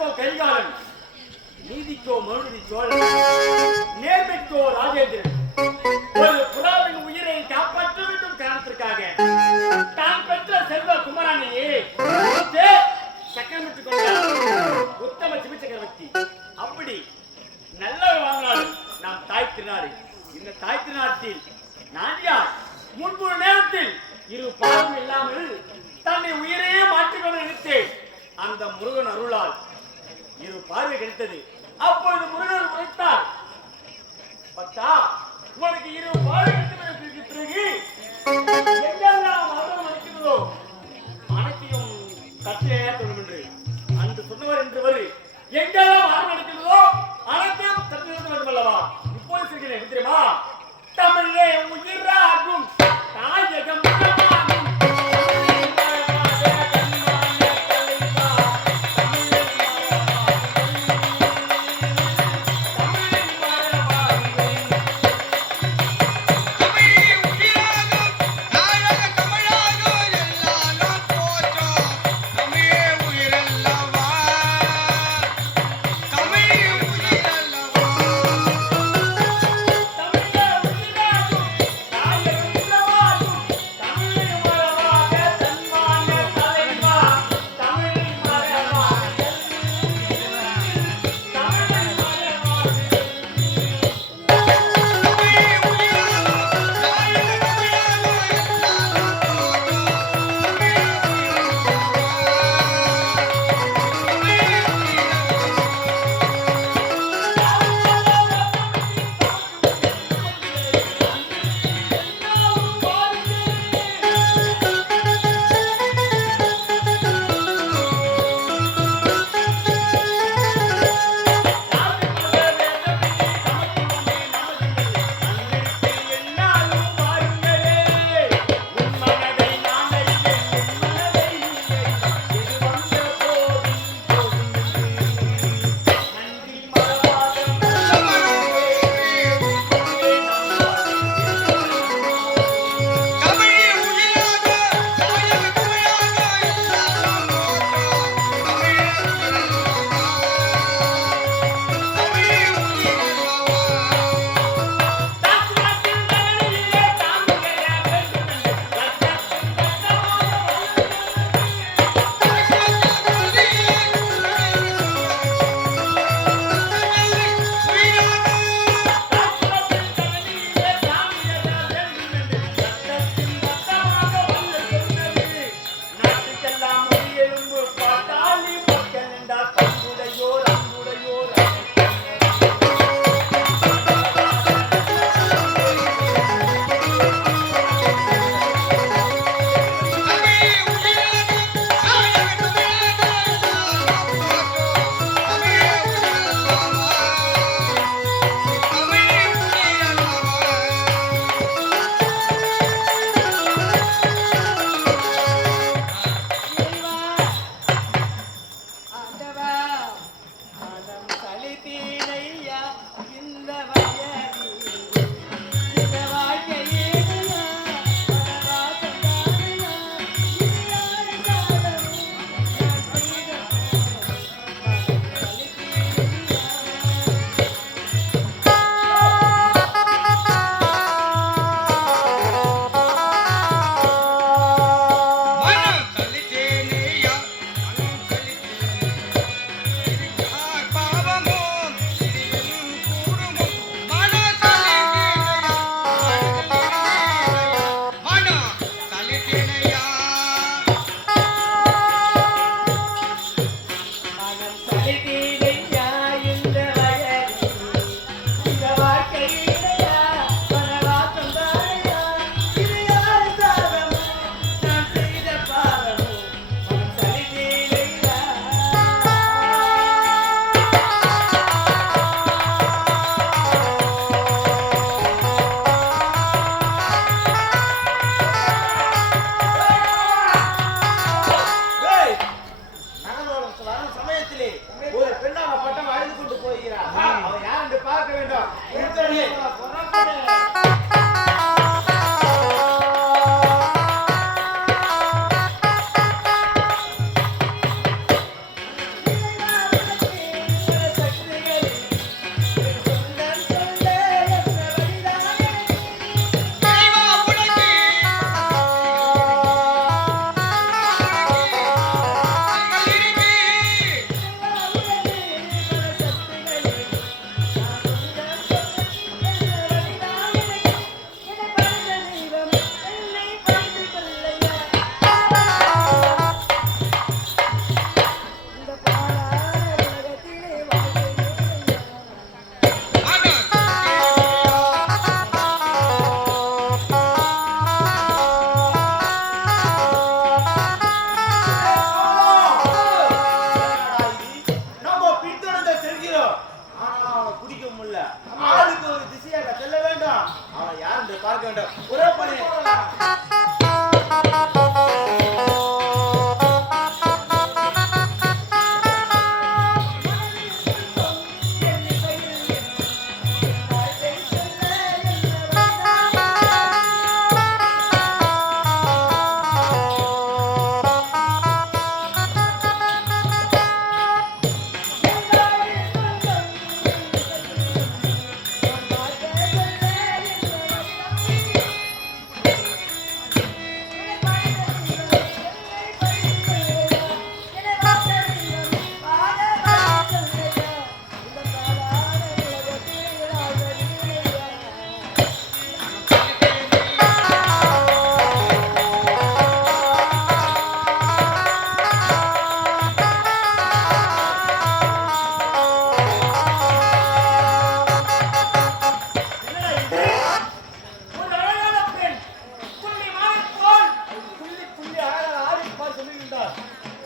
கற்போ கரிகாலன் நீதிக்கோ மருதி சோழன் நேர்மைக்கோ ராஜேந்திரன். புறாவின் உயிரை காப்பாற்ற வேண்டும் காரணத்திற்காக தான் பெற்ற செல்வ குமராணியை சக்கரமிட்டு கொண்டார். உத்தம சிவ அப்படி நல்ல வாழ்நாள் நாம் தாய் திருநாடு இந்த தாய் திருநாட்டில் நான்கு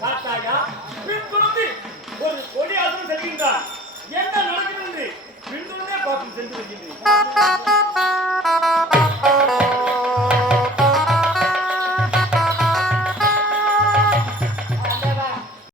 காத்தாயா பின்தொடர்ந்து ஒரு கொடி ஆசனம் என்ன நடக்கிறது? என்று பின்தொடர்ந்தே பார்த்து சென்று வருகின்றேன்